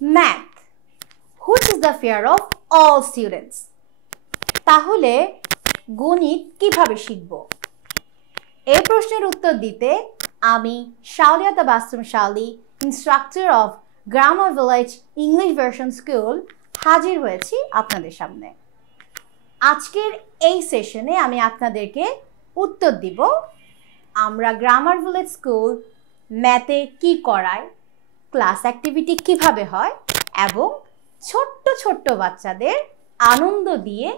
math, which is the fear of all students. তাহলে গণিত কিভাবে শিখব? এই প্রশ্নের উত্তর দিতে আমি Shaolia Tabassum Shaoli, instructor of grammar village English version school, হাজির হয়েছি আপনাদের সামনে। আজকের এই সেশনে আমি আপনাদেরকে উত্তর দিব আমরা গ্রামার ভিলেজ স্কুল ম্যাথে কি করায়, ক্লাস অ্যাক্টিভিটি কিভাবে হয় এবং ছোট্ট ছোট্ট বাচ্চাদের আনন্দ দিয়ে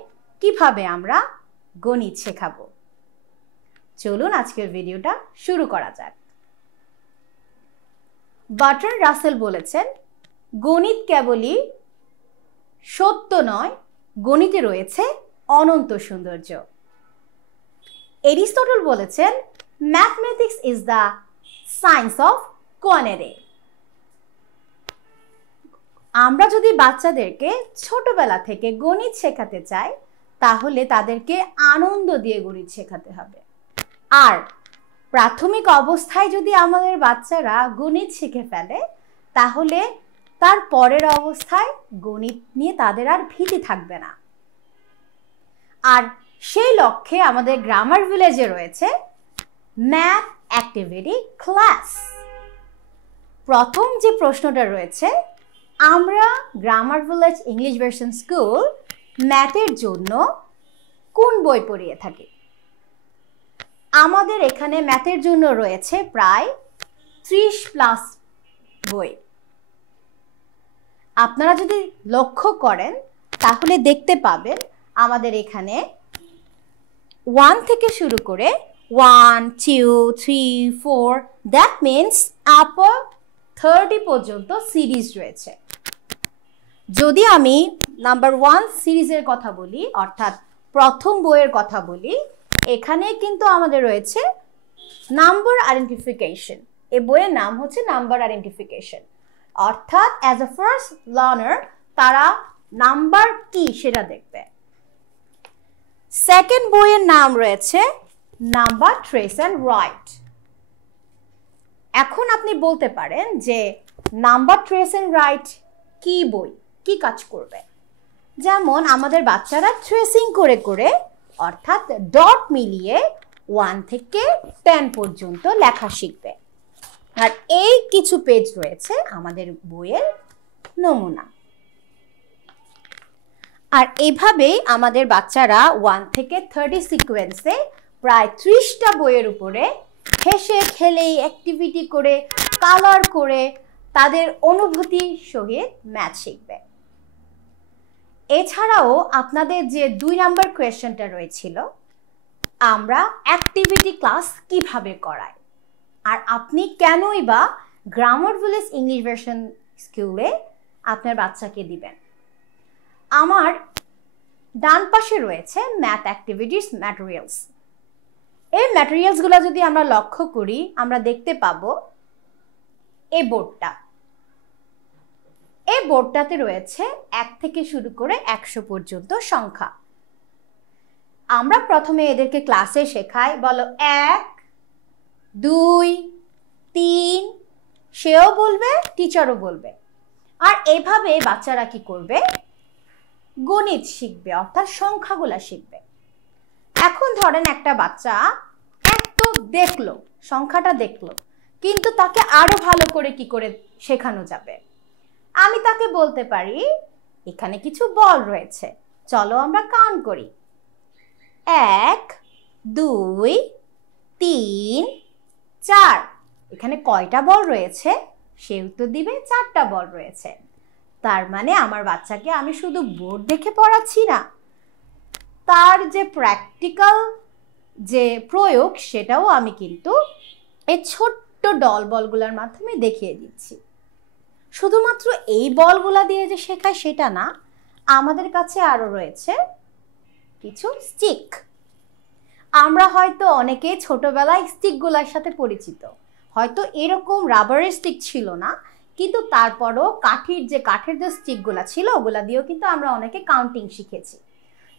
কিভাবে আমরা গণিত শেখাবো। চলুন আজকের ভিডিওটা শুরু করা যাক। বার্ট্রান্ড রাসেল বলেছেন, গণিত কেবলই সত্য নয়, গণিতে রয়েছে অনন্ত সৌন্দর্য। এরিস্টটল বলেছেন, mathematics is the science of quantity. আমরা যদি বাচ্চাদেরকে ছোটবেলা থেকে গণিত শেখাতে চাই তাহলে তাদেরকে আনন্দ দিয়ে গণিত শেখাতে হবে। আর প্রাথমিক অবস্থায় যদি আমাদের বাচ্চারা গণিত শিখে ফেলে তাহলে তার পরের অবস্থায় গণিত নিয়ে তাদের আর ভীতি থাকবে না। আর সেই লক্ষ্যে আমাদের গ্রামার ভিলেজে রয়েছে ম্যাথ অ্যাক্টিভিটি ক্লাস। প্রথম যে প্রশ্নটা রয়েছে, আমরা grammar village English version school ম্যাথের জন্য কোন বই পড়িয়ে থাকি? আমাদের এখানে ম্যাথের জন্য রয়েছে প্রায় 30+ বই। আপনারা যদি লক্ষ্য করেন তাহলে দেখতে পাবেন আমাদের এখানে 1 থেকে শুরু করে 1, 2, 3, 4 দ্যাট মিনস আপ 30 পর্যন্ত সিরিজ রয়েছে। যদি আমি নাম্বার 1 সিরিজের কথা বলি, অর্থাৎ প্রথম বইয়ের কথা বলি, এখানে কিন্তু আমাদের রয়েছে নাম্বার আইডেন্টিফিকেশন। এই বইয়ের নাম হচ্ছে নাম্বার আইডেন্টিফিকেশন, অর্থাৎ অ্যাজ এ ফার্স্ট লার্নার তারা নাম্বার কি সেটা দেখবে। সেকেন্ড বইয়ের নাম রয়েছে নাম্বার ট্রেস অ্যান্ড রাইট। এখন আপনি বলতে পারেন যে নাম্বার ট্রেস অ্যান্ড রাইট কি বই, কি কাজ করবে? যেমন আমাদের বাচ্চারা ট্রেসিং করে করে অর্থাৎ ডট মিলিয়ে 1 থেকে 10 পর্যন্ত লেখা শিখবে। আর এই কিছু পেজ রয়েছে আমাদের বইয়ের নমুনা। আর এভাবেই আমাদের বাচ্চারা 1 থেকে 30 সিকোয়েন্সে প্রায় 30টা বইয়ের উপরে হেসে খেলে অ্যাক্টিভিটি করে কালার করে তাদের অনুভূতির সহিত ম্যাথ শিখবে। এছাড়াও আপনাদের যে 2 নাম্বার কোয়েশ্চেনটা রয়েছিল, আমরা অ্যাক্টিভিটি ক্লাস কিভাবে করাই আর আপনি কেনই বা গ্রামার ভিলেজ ইংলিশ ভার্সন স্কুলে আপনার বাচ্চাকে দিবেন। আমার ডান পাশে রয়েছে ম্যাথ অ্যাক্টিভিটিস ম্যাটেরিয়ালস। এই ম্যাটেরিয়ালসগুলো যদি আমরা লক্ষ্য করি আমরা দেখতে পাবো এই বোর্ডটা। এই বোর্ডটাতে রয়েছে 1 থেকে শুরু করে 100 পর্যন্ত সংখ্যা। আমরা প্রথমে এদেরকে ক্লাসে শেখাই, বলো 1, 2, 3, সেও বলবে টিচারও বলবে। আর এইভাবে বাচ্চারা কি করবে? গণিত শিখবে, অর্থাৎ সংখ্যাগুলা শিখবে। এখন ধরেন একটা বাচ্চা একটু দেখলো, সংখ্যাটা দেখলো, কিন্তু তাকে আরো ভালো করে কি করে শেখানো যাবে? আমি তাকে বলতে পারি এখানে কিছু বল রয়েছে, চলো আমরা কাউন্ট করি। 1, 2, 3, 4। এখানে কয়টা বল রয়েছে? সে উত্তর দিবে 4টা বল রয়েছে। তার মানে আমার বাচ্চাকে আমি শুধু বোর্ড দেখে পড়াচ্ছি না, তার যে প্র্যাকটিক্যাল যে প্রয়োগ সেটাও আমি কিন্তু এই ছোট্ট ডল বলগুলোর মাধ্যমে দেখিয়ে দিচ্ছি। শুধুমাত্র এই বলগুলা দিয়ে যে শেখায় সেটা না, আমাদের কাছে আরো রয়েছে কিছু স্টিক। আমরা হয়তো অনেকে ছোটবেলায় স্টিকগুলোর সাথে পরিচিত, হয়তো এরকম রাবারের স্টিক ছিল না, কিন্তু তারপরও কাঠের যে স্টিকগুলো ছিল ওগুলা দিয়েও কিন্তু আমরা অনেকে কাউন্টিং শিখেছি।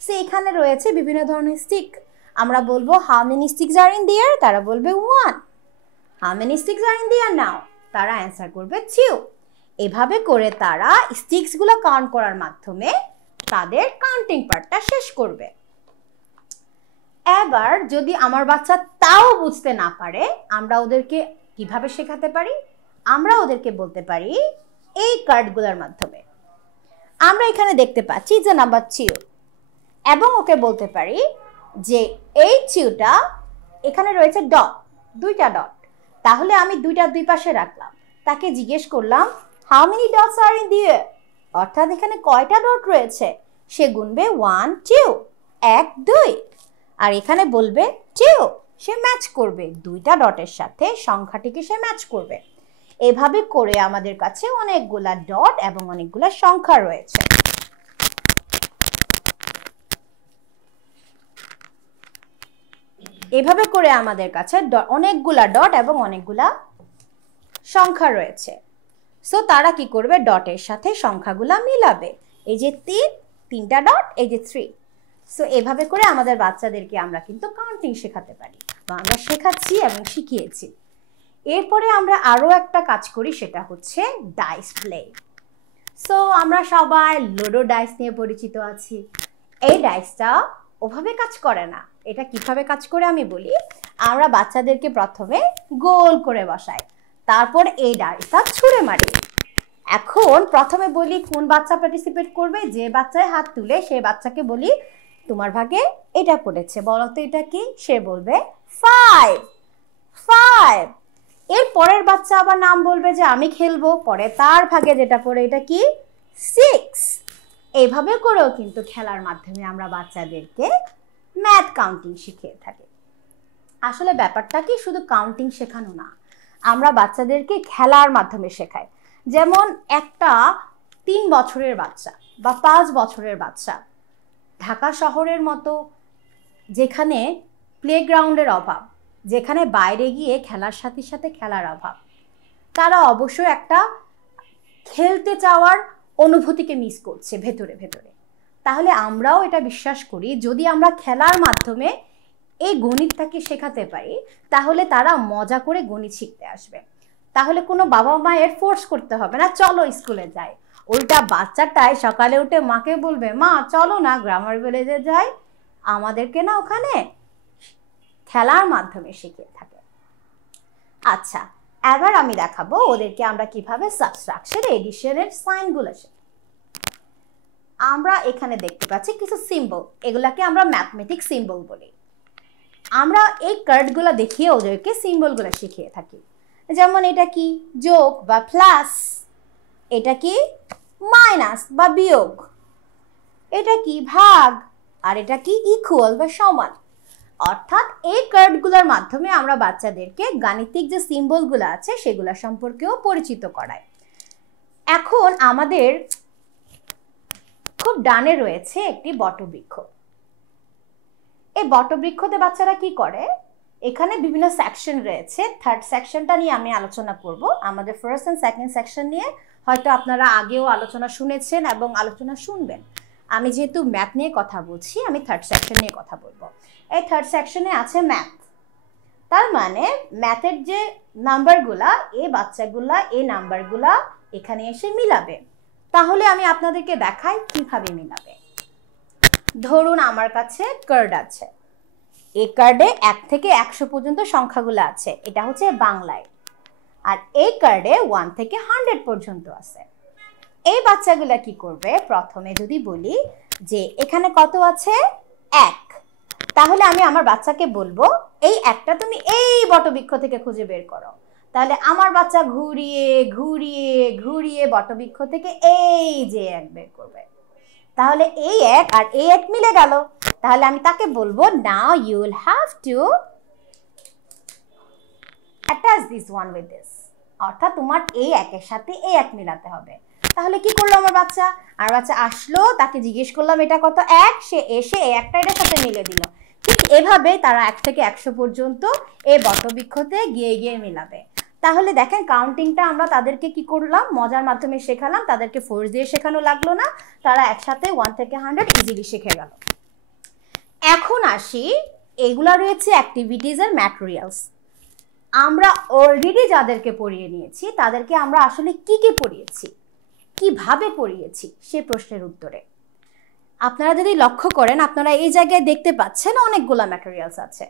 সো এখানে রয়েছে বিভিন্ন ধরনের স্টিক। আমরা বলবো how many sticks are in there, তারা বলবে 1। How many sticks are in there now, তারা অ্যান্সার করবে 2। এভাবে করে তারা স্টিক্সগুলো কাউন্ট করার মাধ্যমে তাদের কাউন্টিং পার্টটা শেষ করবে। এবার যদি আমার বাচ্চা তাও বুঝতে না পারে, আমরা ওদেরকে কিভাবে শেখাতে পারি? আমরা ওদেরকে বলতে পারি এই কার্ডগুলোর মাধ্যমে। আমরা এখানে দেখতে পাচ্ছি যে নাম্বার 2, এবং ওকে বলতে পারি যে এই 2টা এখানে রয়েছে ডট, 2টা ডট। তাহলে আমি 2টা দুই পাশে রাখলাম, তাকে জিজ্ঞেস করলাম how many dots are in the air, অর্থাৎ এখানে কয়টা ডট রয়েছে। সে গুনবে 1 2, 1 2, আর এখানে বলবে 2, সে ম্যাচ করবে 2টা ডটের সাথে সংখ্যাটিকে সে ম্যাচ করবে। এভাবে করে আমাদের কাছে অনেকগুলা ডট এবং অনেকগুলা সংখ্যা রয়েছে। এভাবে করে আমাদের কাছে অনেকগুলা ডট এবং অনেকগুলা সংখ্যা রয়েছে। সো তারা কি করবে? ডটের সাথে সংখ্যাগুলা মিলাবে। এই যে 3টা ডট, এই যে 3। সো এভাবে করে আমাদের বাচ্চাদেরকে আমরা কিন্তু কাউন্টিং শেখাতে পারি, বা আমরা শেখাচ্ছি এবং শিখিয়েছি। এরপরে আমরা আরও একটা কাজ করি, সেটা হচ্ছে ডাইস প্লে। সো আমরা সবাই লুডো ডাইস নিয়ে পরিচিত আছি। এই ডাইসটা ওভাবে কাজ করে না। এটা কিভাবে কাজ করে আমি বলি। আমরা বাচ্চাদেরকে প্রথমে গোল করে বসাই, তারপর এই ডাইসটা ছুঁড়ে মারি। এখন প্রথমে বলি কোন বাচ্চা পার্টিসিপেট করবে। যে বাচ্চায় হাত তুলে সেই বাচ্চাকে বলি তোমার ভাগে এটা পড়েছে, বলো তো এটা কি? সে বলবে 5 5। এর পরের বাচ্চা আবার নাম বলবে যে আমি খেলবো, পরে তার ভাগে যেটা পড়ে এটা কি? 6। এইভাবে করেও কিন্তু খেলার মাধ্যমে আমরা বাচ্চাদেরকে ম্যাথ কাউন্টিং শিখিয়ে থাকি। আসলে ব্যাপারটা কি শুধু কাউন্টিং শেখানো না, আমরা বাচ্চাদেরকে খেলার মাধ্যমে শেখাই। যেমন একটা 3 বছরের বাচ্চা বা 5 বছরের বাচ্চা ঢাকা শহরের মতো যেখানে প্লেগ্রাউন্ডের অভাব, যেখানে বাইরে গিয়ে খেলার সাথে সাথে খেলার অভাব, তারা অবশ্যই একটা খেলতে চাওয়ার অনুভূতিকে মিস করছে ভেতরে ভেতরে। তাহলে আমরাও এটা বিশ্বাস করি যদি আমরা খেলার মাধ্যমে এই গণিতটাকে শেখাতে পারি, তাহলে তারা মজা করে গণিত শিখতে আসবে। তাহলে কোনো বাবা মায়ের ফোর্স করতে হবে না চলো স্কুলে যাই। উল্টা বাচ্চাটাই সকালে উঠে মাকে বলবে মা চলো না গ্রামার ভিলেজে যাই, আমাদেরকে না ওখানে খেলার মাধ্যমে শিখিয়ে থাকে। আচ্ছা, এবার আমি দেখাবো ওদেরকে আমরা কিভাবে সাবট্রাকশন এডিশনের সাইনগুলো শিখি। আমরা এখানে দেখতে পাচ্ছি কিছু সিম্বল, এগুলাকে আমরা ম্যাথমেটিক্স সিম্বল বলি। আমরা এই কার্ডগুলো দেখিয়ে ওদেরকে সিম্বলগুলো শিখিয়ে থাকি। যেমন এটা কি? যোগ বা প্লাস। এটা কি? মাইনাস বা বিয়োগ। এটা কি? ভাগ। আর এটা কি? ইকুয়াল বা সমান। অর্থাৎ এই কার্ডগুলোর মাধ্যমে আমরা বাচ্চাদেরকে গাণিতিক যে সিম্বলগুলো আছে সেগুলো সম্পর্কেও পরিচিত করাই। এখন আমাদের খুব ডানে রয়েছে একটি বটবৃক্ষ। এই বটবৃক্ষতে বাচ্চারা কি করে? এখানে বিভিন্ন সেকশন রয়েছে। থার্ড সেকশনটা নিয়ে আমি আলোচনা করব। আমাদের ফার্স্ট এন্ড সেকেন্ড সেকশন নিয়ে হয়তো আপনারা আগেও আলোচনা শুনেছেন এবং আলোচনা শুনবেন। আমি যেহেতু ম্যাথ নিয়ে কথা বলছি, আমি থার্ড সেকশন নিয়ে কথা বলবো। এই থার্ড সেকশনে আছে ম্যাথ। তার মানে ম্যাথের যে নাম্বারগুলা, এই বাচ্চাগুলা এই নাম্বারগুলা এখানে এসে মিলাবে। তাহলে আমি আপনাদেরকে দেখাই কিভাবে মিলাবে। ধরুন আমার কাছে কার্ড আছে। এই কার্ডে 1 থেকে 100 পর্যন্ত সংখ্যাগুলো আছে, এটা হচ্ছে বাংলায়। আর এই কার্ডে 1 থেকে 100 পর্যন্ত আছে। এই বাচ্চাগুলা কি করবে? প্রথমে যদি বলি যে এখানে কত আছে? 1, তাহলে আমি আমার বাচ্চাকে বলবো এই 1টা তুমি এই বটবৃক্ষ থেকে খুঁজে বের করো। তাহলে আমার বাচ্চা ঘুরিয়ে ঘুরিয়ে ঘুরিয়ে বটবৃক্ষ থেকে এই যে 1 বের করবে। তাহলে এই 1 আর এই 1 মিলে গেল। তাহলে আমি তাকে বলবো now you will have to attach this one with this, অর্থাৎ তোমার এই 1 এর সাথে এই 1 মিলাতে হবে। তাহলে কি করলো আমার বাচ্চা? আর বাচ্চা আসলো, তাকে জিজ্ঞেস করলাম এটা কত? 1। সে এসে এই 1টা এর সাথে মিলে দিল। ঠিক এভাবে তারা 1 থেকে 100 পর্যন্ত এই বটবৃক্ষতে গিয়ে গিয়ে মিলাবে। তাহলে দেখেন কাউন্টিংটা আমরা তাদেরকে কি করলাম? মজার মাধ্যমে শেখালাম, তাদেরকে ফোর্স দিয়ে শেখানো লাগলো না। তারা একসাথে 1 থেকে 100 ইজিলি শিখে গেল। এখন আসি, এগুলা রয়েছে অ্যাক্টিভিটিজ এর ম্যাটেরিয়ালস। আমরা অলরেডি যাদেরকে পড়িয়ে নিয়েছি তাদেরকে আমরা আসলে কি কি পড়িয়েছি কিভাবে করিয়েছি সে প্রশ্নের উত্তরে। আপনারা যদি লক্ষ্য করেন, আপনারা এই জায়গায় দেখতে পাচ্ছেন অনেকগুলা ম্যাটেরিয়ালস আছে।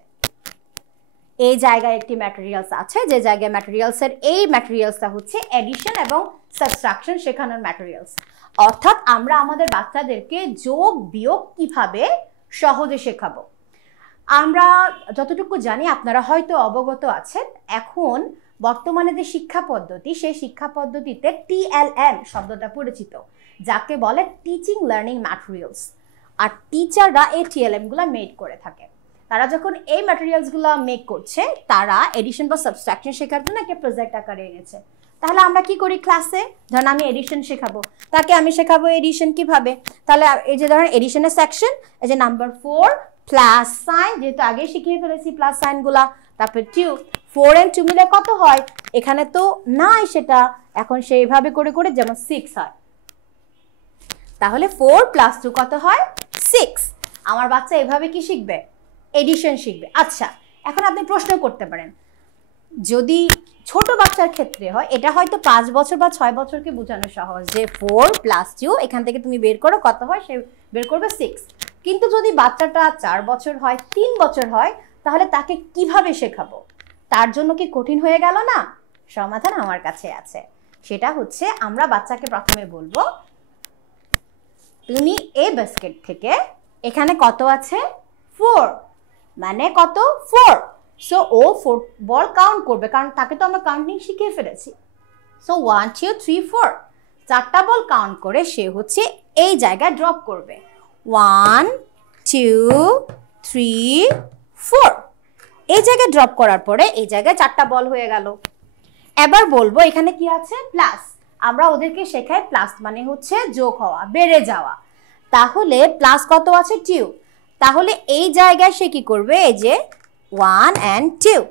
এই জায়গায় একটি ম্যাটেরিয়ালস আছে, যে জায়গায় ম্যাটেরিয়ালসের এই ম্যাটেরিয়ালসটা হচ্ছে এডিশন এবং সাবট্রাকশন শেখানোর ম্যাটেরিয়ালস। অর্থাৎ আমরা আমাদের বাচ্চাদেরকে যোগ বিয়োগ কিভাবে সহজে শেখাবো। আমরা যতটুকু জানি, আপনারা হয়তো অবগত আছেন, এখন বর্তমানে যে শিক্ষা পদ্ধতি, সেই শিক্ষা পদ্ধতিতে TLM শব্দটা পরিচিত, যাকে বলে টিচিং লার্নিং ম্যাটেরিয়ালস। আর টিচাররা এই TLM-গুলো মেক করে থাকে। তারা যখন এই ম্যাটেরিয়ালসগুলো মেক করছে, তারা এডিশন বা সাবট্রাকশন শেখার জন্য একটা প্রজেক্ট আকারে এনেছে। তাহলে আমরা কি করি ক্লাসে, ধরুন আমি এডিশন শেখাবো, তাকে আমি শেখাবো এডিশন কিভাবে। তাহলে এই যে ধরেন এডিশনের সেকশন, এই যে নাম্বার 4 প্লাস সাইন, যেহেতু আগে শিখিয়ে ফেলেছি প্লাস সাইনগুলা, তারপর 2 4 and 2 মিলে কত হয়, এখানে তো নাই সেটা, এখন সেইভাবে করে করে যেমন 6 হয়। তাহলে 4 + 2 কত হয়, 6। আমার বাচ্চা এভাবে কি শিখবে, এডিশন শিখবে। আচ্ছা, এখন আপনি প্রশ্ন করতে পারেন, যদি ছোট বাচ্চার ক্ষেত্রে হয়, এটা হয়তো 5 বছর বা 6 বছরকে বোঝানো সহজ, যে 4 + 2 এখান থেকে তুমি বের করো কত হয়, সে বের করবে 6। কিন্তু যদি বাচ্চাটা 4 বছর হয়, 3 বছর হয়, তাহলে তাকে কিভাবে শেখাবো? তার জন্য কি কঠিন হয়ে গেল না? সমাধান আমার কাছে আছে। সেটা হচ্ছে, আমরা বাচ্চাকে প্রথমে বলবো, তুমি এই বাস্কেট থেকে এখানে কত আছে, 4, মানে কত, 4। সো ও 4 বল কাউন্ট করবে, কারণ তাকে তো আমরা কাউন্টিং শিখিয়ে ফেলেছি। সো 1 2 3 4 চারটা বল কাউন্ট করে সে হচ্ছে এই জায়গায় ড্রপ করবে, 1 2 3 4। এই জায়গায় ড্রপ করার পরে এই জায়গায় চারটা বল হয়ে গেল। এবার বলবো এখানে কি আছে, প্লাস। আমরা ওদেরকে শেখাই প্লাস মানে হচ্ছে যোগ হওয়া, বেড়ে যাওয়া। তাহলে প্লাস কত আছে, 2। তাহলে এই জায়গায় সে কি করবে, এই যে 1 and 2,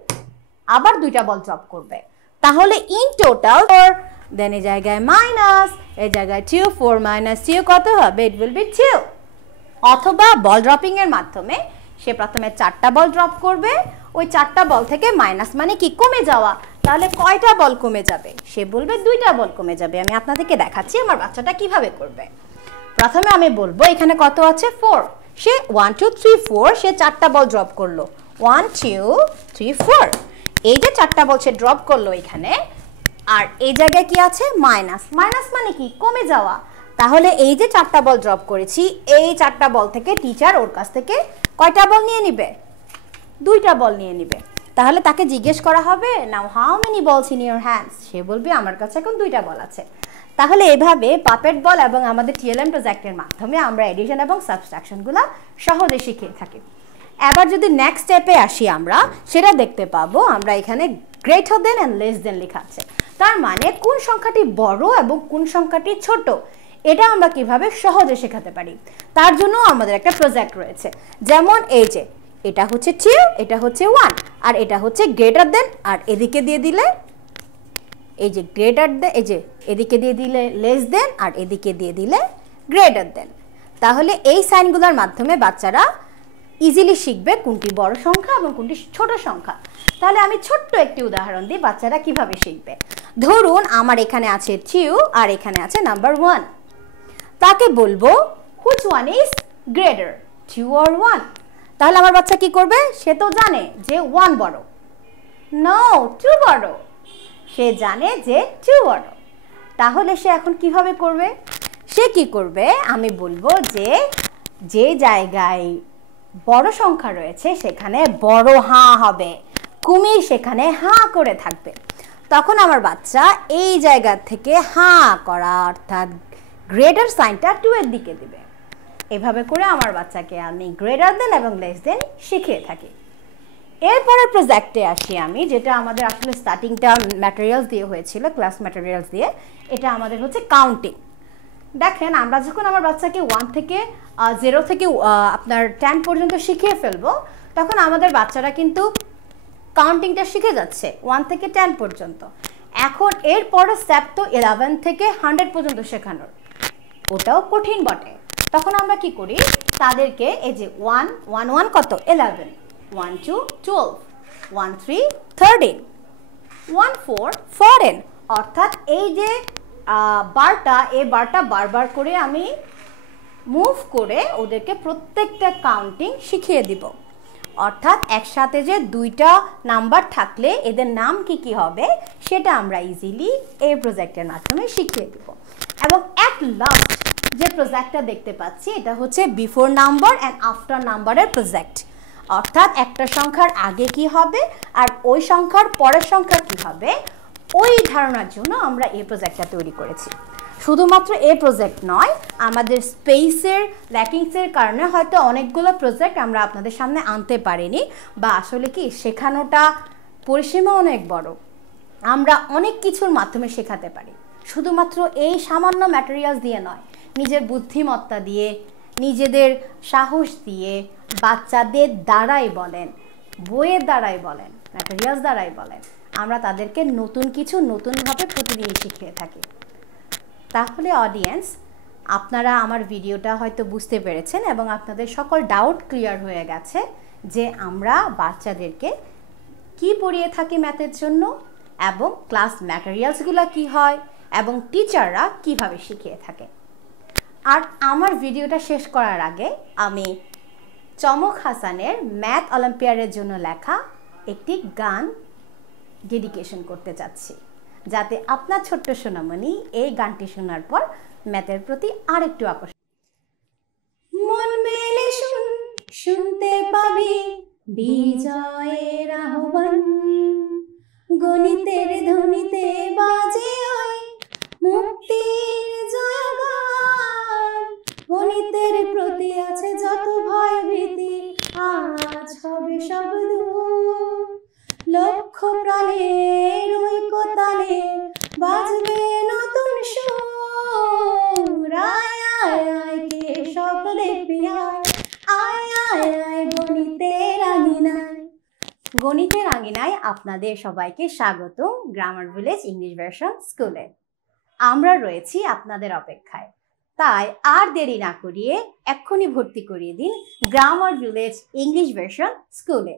আবার দুইটা বল ড্রপ করবে। তাহলে ইন টোটাল 4, দেন এই জায়গায় মাইনাস, এই জায়গায় 2, 4 - 2 কত হবে, ইট উইল বি 2। অথবা বল ড্রপিং এর মাধ্যমে সে প্রথমে 4টা বল ড্রপ করবে, ওই 4টা বল থেকে মাইনাস মানে কি, কমে যাওয়া। তাহলে কয়টা বল কমে যাবে, সে বলবে 2টা বল কমে যাবে। আমি আপনাদেরকে দেখাচ্ছি আমার বাচ্চাটা কিভাবে করবে। প্রথমে আমি বলবো এখানে কত আছে, 4। সে 1 2 3 4 সে 4টা বল ড্রপ করলো, 1 2 3 4। এই যে 4টা বল সে ড্রপ করলো এখানে, আর এই জায়গায় কি আছে, মাইনাস। মাইনাস মানে কি, কমে যাওয়া। তাহলে এই যে 4টা বল ড্রপ করেছি, এই 4টা বল থেকে টিচার ওর কাছ থেকে কয়টা বল নিয়ে নিবে, 2টা বল নিয়ে নিবে। তাহলে তাকে জিজ্ঞেস করা হবে, now how many balls in your hands, সে বলবে আমার কাছে এখন 2টা বল আছে। তাহলে এভাবে পাপেট বল এবং আমাদের TLM প্রজেক্টের মাধ্যমে আমরা এডিশন এবং সাবট্রাকশনগুলো সহজে শিখিয়ে থাকি। এবার যদি নেক্সট স্টেপে আসি, আমরা সেটা দেখতে পাবো, আমরা এখানে greater than and less than লেখা আছে। তার মানে কোন সংখ্যাটি বড় এবং কোন সংখ্যাটি ছোট, এটা আমরা কিভাবে সহজে শেখাতে পারি, তার জন্য আমাদের একটা প্রজেক্ট রয়েছে। যেমন এই যে এটা হচ্ছে 2, এটা হচ্ছে 1, আর এটা হচ্ছে গ্রেটার দেন, আর এদিকে দিয়ে দিলে এই যে গ্রেটার দেন, এই যে এদিকে দিয়ে দিলে লেস দেন, আর এদিকে দিয়ে দিলে গ্রেটার দেন। তাহলে এই সাইনগুলোর মাধ্যমে বাচ্চারা ইজিলি শিখবে কোনটি বড় সংখ্যা এবং কোনটি ছোট সংখ্যা। তাহলে আমি ছোট্ট একটি উদাহরণ দিই বাচ্চারা কিভাবে শিখবে। ধরুন আমার এখানে আছে 2 আর এখানে আছে নাম্বার 1। তাকে বলবো which one is greater, 2 or 1। তাহলে আমার বাচ্চা কি করবে, সে তো জানে যে 1 বড়, নো 2 বড়, সে জানে যে 2 বড়। তাহলে সে এখন কিভাবে করবে, সে কি করবে, আমি বলবো যে যে জায়গায় বড় সংখ্যা রয়েছে সেখানে বড় হাঁ হবে, কুমির সেখানে হাঁ করে থাকবে। তখন আমার বাচ্চা এই জায়গা থেকে হাঁ করা অর্থাৎ গ্রেটার সাইনটা 2 এর দিকে দিবে। এভাবে করে আমার বাচ্চাকে আমি গ্রেটার দেন এবং লেস দেন শিখিয়ে থাকি। এরপরে প্রজেক্টে আসি আমি, যেটা আমাদের আসলে স্টার্টিংটা ম্যাটেরিয়ালস দিয়ে হয়েছিল, ক্লাস ম্যাটেরিয়ালস দিয়ে। এটা আমাদের হচ্ছে কাউন্টিং। দেখেন আমরা যখন আমার বাচ্চাকে 1 থেকে 0 থেকে আপনার 10 পর্যন্ত শিখিয়ে ফেলবো, তখন আমাদের বাচ্চারা কিন্তু কাউন্টিংটা শিখে যাচ্ছে 1 থেকে 10 পর্যন্ত। এখন এরপরে স্টেপ তো 11 থেকে 100 পর্যন্ত শেখানোর, ওটাও কঠিন বটে। তখন আমরা কি করি, তাদেরকে এই যে 1 1 1 কত, 11, 1 2 12, 1 3 13, 1 4 14, অর্থাৎ এই যে বারটা, এই বারটা বারবার করে আমি মুভ করে ওদেরকে প্রত্যেকটা কাউন্টিং শিখিয়ে দিব। অর্থাৎ একসাথে যে দুইটা নাম্বার থাকলে এদের নাম কি কি হবে সেটা আমরা ইজিলি এই প্রজেক্টের মাধ্যমে শিখিয়ে দিব। এবং অ্যাট লাস্ট যে প্রজেক্টটা দেখতে পাচ্ছি এটা হচ্ছে বিফোর নাম্বার অ্যান্ড আফটার নাম্বারের প্রজেক্ট। অর্থাৎ একটা সংখ্যার আগে কি হবে আর ওই সংখ্যার পরের সংখ্যা কি হবে ওই ধারণার জন্য আমরা এই প্রজেক্টটা তৈরি করেছি। শুধুমাত্র এই প্রজেক্ট নয়, আমাদের স্পেসের ল্যাকিংসের কারণে হয়তো অনেকগুলো প্রজেক্ট আমরা আপনাদের সামনে আনতে পারিনি, বা আসলে কি শেখানোটা পরিসীমা অনেক বড়, আমরা অনেক কিছুর মাধ্যমে শেখাতে পারি। শুধুমাত্র এই সামান্য ম্যাটেরিয়ালস দিয়ে নয়, নিজের বুদ্ধিমত্তা দিয়ে, নিজেদের সাহস দিয়ে, বাচ্চাদের দ্বারাই বলেন, বইয়ের দ্বারাই বলেন, ম্যাটেরিয়ালস দ্বারাই বলেন, আমরা তাদেরকে নতুন কিছু নতুনভাবে প্রতিদিন শিখিয়ে থাকি। তাহলে অডিয়েন্স, আপনারা আমার ভিডিওটা হয়তো বুঝতে পেরেছেন এবং আপনাদের সকল ডাউট ক্লিয়ার হয়ে গেছে যে আমরা বাচ্চাদেরকে কি পড়িয়ে থাকি ম্যাথের জন্য এবং ক্লাস ম্যাটেরিয়ালসগুলো কি হয় এবং টিচাররা কিভাবে শিখিয়ে থাকে। আর আমার ভিডিওটা শেষ করার আগে আমি চমক হাসানের ম্যাথ অলিম্পিয়াডের জন্য লেখা একটি গান ডেডিকেশন করতে চাচ্ছি, যাতে আপনার ছোট্ট সোনামণি এই গানটি শোনার পর ম্যাথের প্রতি আরেকটু আকর্ষণ। মন মেলে শুনতে পাবি বিজয়ের আহ্বান, গণিতের ধ্বনিতে বাজে ওই মুক্তির জয়গান, গণিতের প্রতি আছে যত ভয় ভীতি আজ হবে সব দূর, লক্ষ প্রাণের ঐক্যতানে বাজবে নতুন সুর, আয় আয় আয় কে সকলে প্রিয়ায়, আয় আয় আয় গণিতের আঙিনায়। গণিতের আঙিনায় আপনাদের সবাইকে স্বাগত গ্রামার ভিলেজ ইংলিশ ভার্সন স্কুলে। আমরা রয়েছি আপনাদের অপেক্ষায়, তাই আর দেরি না করিয়ে এক্ষুনি ভর্তি করিয়ে দিন গ্রামার ভিলেজ ইংলিশ ভার্সন স্কুলে।